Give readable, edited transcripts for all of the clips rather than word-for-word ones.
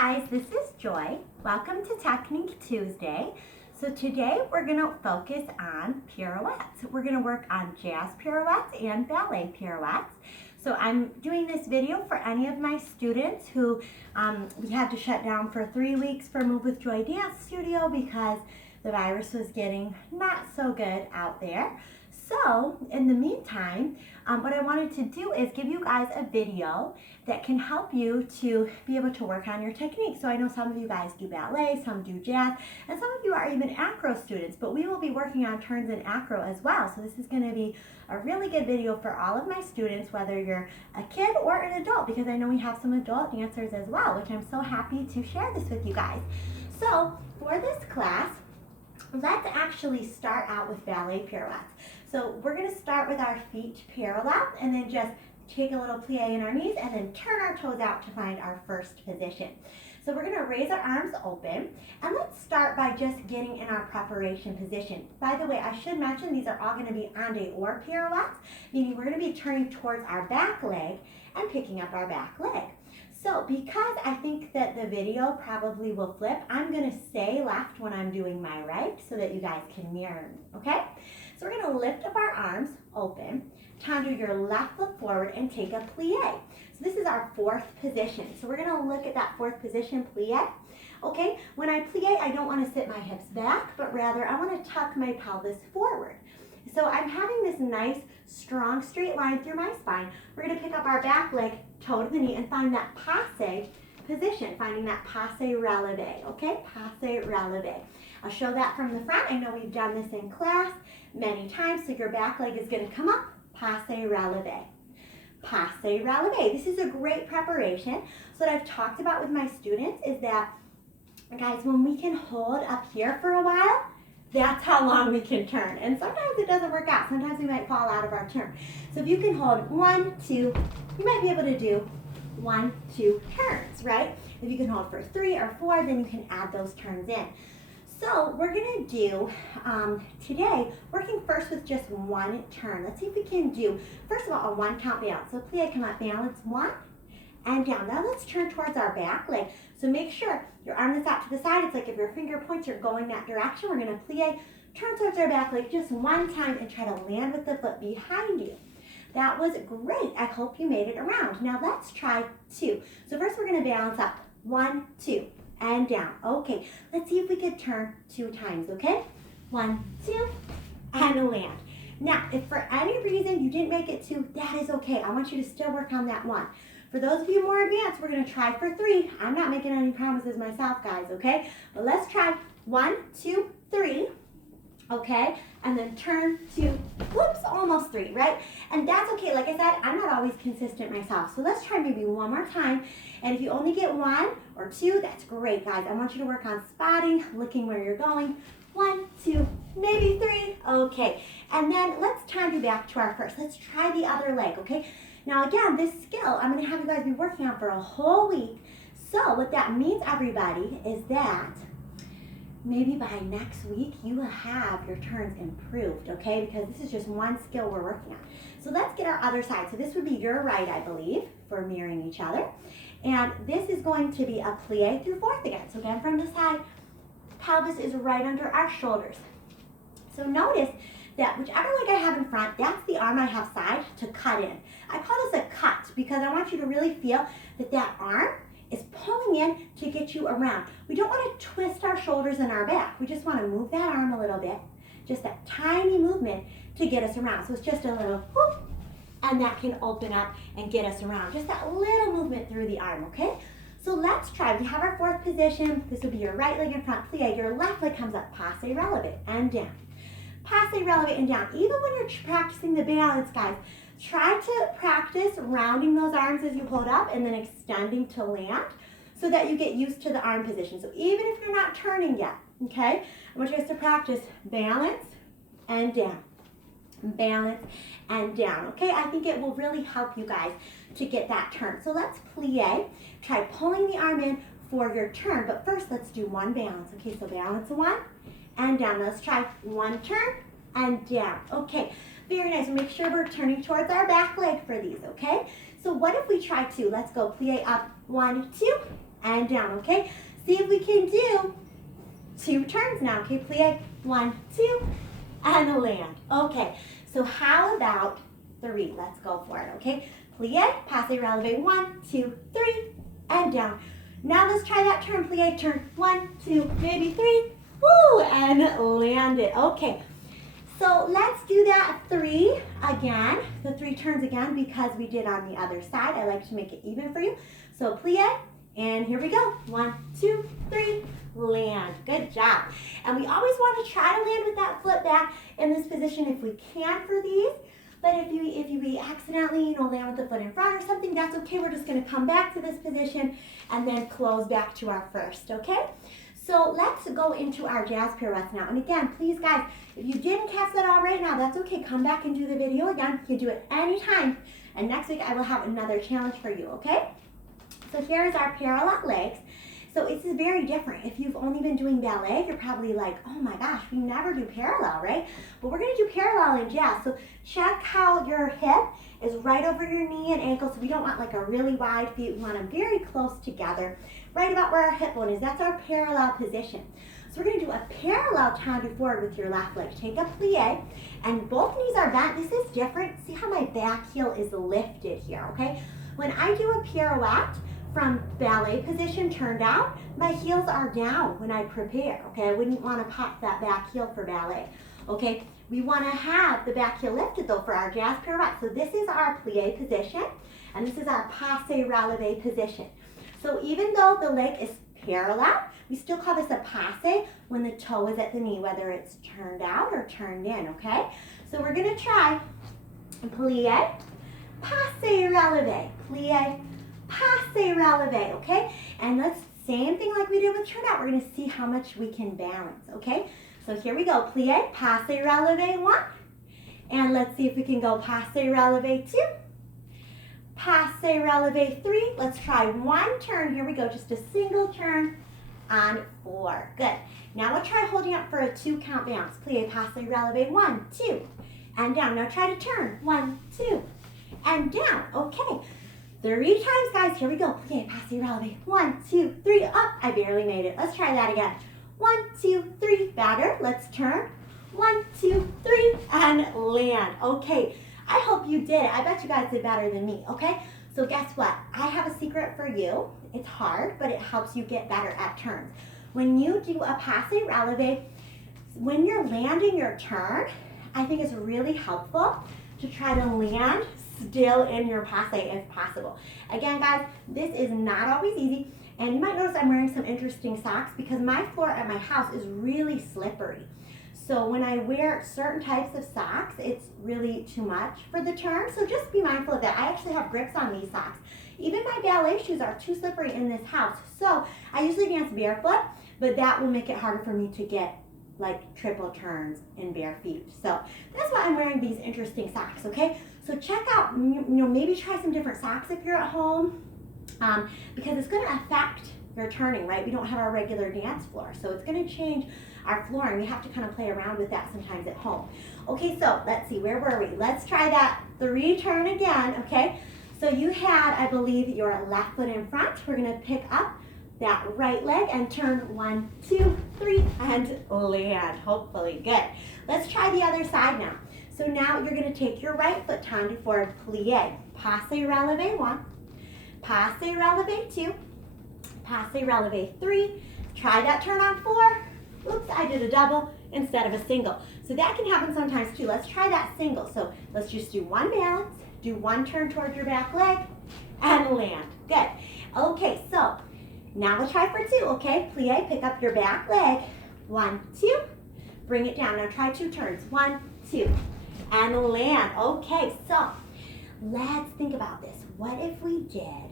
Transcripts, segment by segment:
Guys, this is Joy. Welcome to Technique Tuesday. So today we're going to focus on pirouettes. We're going to work on jazz pirouettes and ballet pirouettes. So I'm doing this video for any of my students who we had to shut down for 3 weeks for Move with Joy Dance Studio because the virus was getting not so good out there. So in the meantime, what I wanted to do is give you guys a video that can help you to be able to work on your technique. So I know some of you guys do ballet, some do jazz, and some of you are even acro students, but we will be working on turns in acro as well. So this is going to be a really good video for all of my students, whether you're a kid or an adult, because I know we have some adult dancers as well, which I'm so happy to share this with you guys. So for this class, let's actually start out with ballet pirouettes. So we're going to start with our feet parallel and then just take a little plie in our knees and then turn our toes out to find our first position. So we're going to raise our arms open, and let's start by just getting in our preparation position. By the way, I should mention these are all going to be en dehors pirouettes, meaning we're going to be turning towards our back leg and picking up our back leg. So because I think that the video probably will flip, I'm going to say left when I'm doing my right so that you guys can mirror me, okay? So we're going to lift up our arms open, tender your left foot forward, and take a plie. So this is our fourth position. So we're going to look at that fourth position, plie. Okay, when I plie, I don't want to sit my hips back, but rather I want to tuck my pelvis forward. So I'm having this nice, strong, straight line through my spine. We're going to pick up our back leg, toe to the knee, and find that passe position, finding that passe releve, okay? Passe releve. I'll show that from the front. I know we've done this in class many times, so your back leg is going to come up, passe releve. Passe releve. This is a great preparation. So what I've talked about with my students is that, guys, when we can hold up here for a while, that's how long we can turn. And sometimes it doesn't work out. Sometimes we might fall out of our turn. So if you can hold 1, 2, you might be able to do 1, 2 turns, right? If you can hold for 3 or 4, then you can add those turns in. So we're going to do today, working first with just 1 turn. Let's see if we can do, first of all, a 1 count balance. So plie, come up, balance, 1, and down. Now let's turn towards our back leg. So make sure your arm is out to the side. It's like if your finger points, you're going that direction. We're going to plie, turn towards our back leg just 1 time and try to land with the foot behind you. That was great. I hope you made it around. Now let's try 2. So first we're going to balance up. 1, 2, and down. Okay, let's see if we could turn 2 times, okay? 1, 2, and land. Now, if for any reason you didn't make it 2, that is okay. I want you to still work on that 1. For those of you more advanced, we're going to try for 3. I'm not making any promises myself, guys, okay? But let's try 1, 2, 3, okay? And then turn 2, whoops, almost 3, right? And that's okay. Like I said, I'm not always consistent myself. So let's try maybe 1 more time. And if you only get 1 or 2, that's great, guys. I want you to work on spotting, looking where you're going. 1, 2, maybe 3. Okay. And then let's time you back to our first. Let's try the other leg, okay? Now again, this skill, I'm going to have you guys be working on for a whole week. So what that means, everybody, is that maybe by next week, you will have your turns improved, okay? Because this is just 1 skill we're working on. So let's get our other side. So this would be your right, I believe, for mirroring each other. And this is going to be a plie through 4th again. So again, from the side, pelvis is right under our shoulders. So notice that whichever leg I have in front, that's the arm I have side to cut in. I call this a cut because I want you to really feel that that arm is pulling in to get you around. We don't want to twist our shoulders and our back. We just want to move that arm a little bit, just that tiny movement to get us around. So it's just a little whoop, and that can open up and get us around. Just that little movement through the arm, okay? So let's try. We have our 4th position. This will be your right leg in front, plie. Your left leg comes up, passe releve, and down. Passe releve and down. Even when you're practicing the balance, guys, try to practice rounding those arms as you hold up and then extending to land so that you get used to the arm position. So even if you're not turning yet, okay, I want you guys to practice balance and down. Balance and down, okay? I think it will really help you guys to get that turn. So let's plie. Try pulling the arm in for your turn, but first let's do 1 balance. Okay, so balance 1 and down. Let's try 1 turn and down. Okay, very nice. Make sure we're turning towards our back leg for these, okay? So what if we try 2? Let's go plie up, 1, 2, and down, okay? See if we can do 2 turns now, okay? Plie, 1, 2, and land. Okay, so how about 3? Let's go for it, okay? Plie, passe, releve, 1, 2, 3, and down. Now let's try that turn, plie, turn, 1, 2, maybe 3, woo, and land it. Okay, so let's do that 3 again, the 3 turns again, because we did on the other side. I like to make it even for you. So plie, and here we go. 1, 2, 3, land. Good job. And we always want to try to land with that foot back in this position if we can for these. But if we accidentally, land with the foot in front or something, that's okay. We're just going to come back to this position and then close back to our first, okay? So let's go into our jazz pirouettes now. And again, please guys, if you didn't catch that all right now, that's okay. Come back and do the video again. You can do it anytime. And next week I will have another challenge for you, okay? So here's our parallel legs. So this is very different. If you've only been doing ballet, you're probably like, oh my gosh, we never do parallel, right? But we're gonna do parallel in jazz. So check how your hip is right over your knee and ankle. So we don't want like a really wide feet. We want them very close together, right about where our hip bone is. That's our parallel position. So we're gonna do a parallel tendu forward with your left leg. Take a plie, and both knees are bent. This is different. See how my back heel is lifted here, okay? When I do a pirouette, from ballet position turned out, my heels are down when I prepare, okay? I wouldn't want to pop that back heel for ballet, okay? We want to have the back heel lifted though for our jazz pirouette. So this is our plie position, and this is our passe releve position. So even though the leg is parallel, we still call this a passe when the toe is at the knee, whether it's turned out or turned in, okay? So we're gonna try plie, passe releve, plie, passe releve, okay? And let's, same thing like we did with turn out. We're gonna see how much we can balance, okay? So here we go, plie, passe releve 1. And let's see if we can go passe releve 2. Passe releve 3. Let's try 1 turn. Here we go, just a single turn on 4. Good. Now we'll try holding up for a 2 count bounce. Plie, passe releve 1, 2, and down. Now try to turn. 1, 2, and down. Okay. 3 times, guys. Here we go. Plie, passe, releve. 1, 2, 3. Up. I barely made it. Let's try that again. 1, 2, 3. Better. Let's turn. 1, 2, 3, and land. Okay. I hope you did it. I bet you guys did better than me. Okay. So guess what? I have a secret for you. It's hard, but it helps you get better at turns. When you do a passe releve, when you're landing your turn, I think it's really helpful to try to land still in your passe if possible. Again, guys, this is not always easy, and you might notice I'm wearing some interesting socks because my floor at my house is really slippery. So when I wear certain types of socks, it's really too much for the turn, so just be mindful of that. I actually have grips on these socks. Even my ballet shoes are too slippery in this house, so I usually dance barefoot, but that will make it harder for me to get like triple turns in bare feet. So that's why I'm wearing these interesting socks, okay? So check out, maybe try some different socks if you're at home, because it's gonna affect your turning, right? We don't have our regular dance floor, so it's gonna change our floor, and we have to kind of play around with that sometimes at home. Okay, so let's see, where were we? Let's try that 3 turn again, okay? So you had, I believe, your left foot in front. We're gonna pick up that right leg and turn 1, 2, 3, and land, hopefully. Good. Let's try the other side now. So now you're going to take your right foot tendu forward, plie, passe releve 1, passe releve 2, passe releve 3. Try that turn on 4. Oops, I did a double instead of a single. So that can happen sometimes too. Let's try that single. So let's just do 1 balance, do 1 turn towards your back leg, and land. Good. Okay, so now we'll try for 2, okay? Plie, pick up your back leg. 1, 2, bring it down. Now try 2 turns. 1, 2, and land. Okay, so let's think about this. What if we did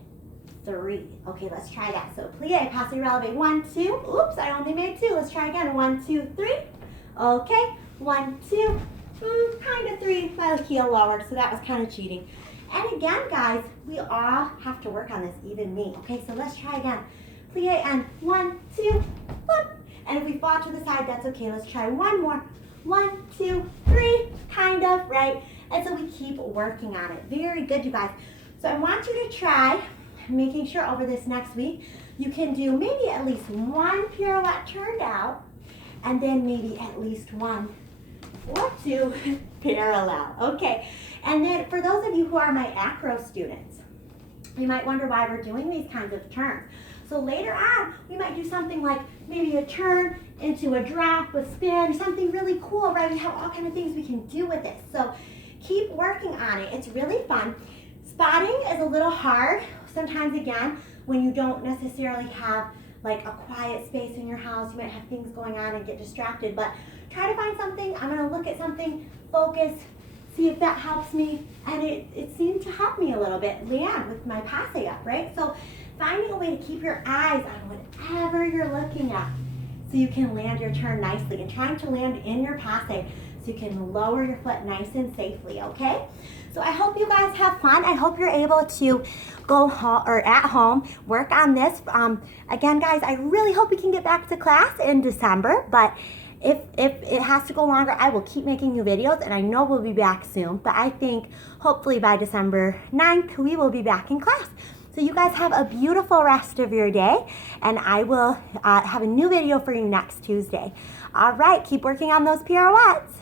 3? Okay, let's try that. So plie, passe releve 1, 2. Oops, I only made 2. Let's try again. 1, 2, 3. Okay, 1, 2, kind of 3. My heel lowered, so that was kind of cheating. And again, guys, we all have to work on this, even me. Okay, so let's try again. Plie and 1, 2, whoop. And if we fall to the side, that's okay. Let's try 1 more. 1, 2, 3, kind of, right? And so we keep working on it. Very good, you guys. So I want you to try making sure over this next week you can do maybe at least one pirouette turned out, and then maybe at least one or two parallel. Okay, and then for those of you who are my acro students, you might wonder why we're doing these kinds of turns. So later on, we might do something like maybe a turn into a drop, a spin, something really cool, right? We have all kinds of things we can do with it. So keep working on it. It's really fun. Spotting is a little hard sometimes, again, when you don't necessarily have like a quiet space in your house. You might have things going on and get distracted, but try to find something. I'm gonna look at something, focus, see if that helps me, and it seemed to help me a little bit, Leanne, with my passe up, right? So finding a way to keep your eyes on whatever you're looking at so you can land your turn nicely, and trying to land in your passe so you can lower your foot nice and safely, okay? So I hope you guys have fun. I hope you're able to go home or at home, work on this. Again, guys, I really hope we can get back to class in December, but if it has to go longer, I will keep making new videos, and I know we'll be back soon, but I think hopefully by December 9th, we will be back in class. So you guys have a beautiful rest of your day, and I will have a new video for you next Tuesday. All right, keep working on those pirouettes.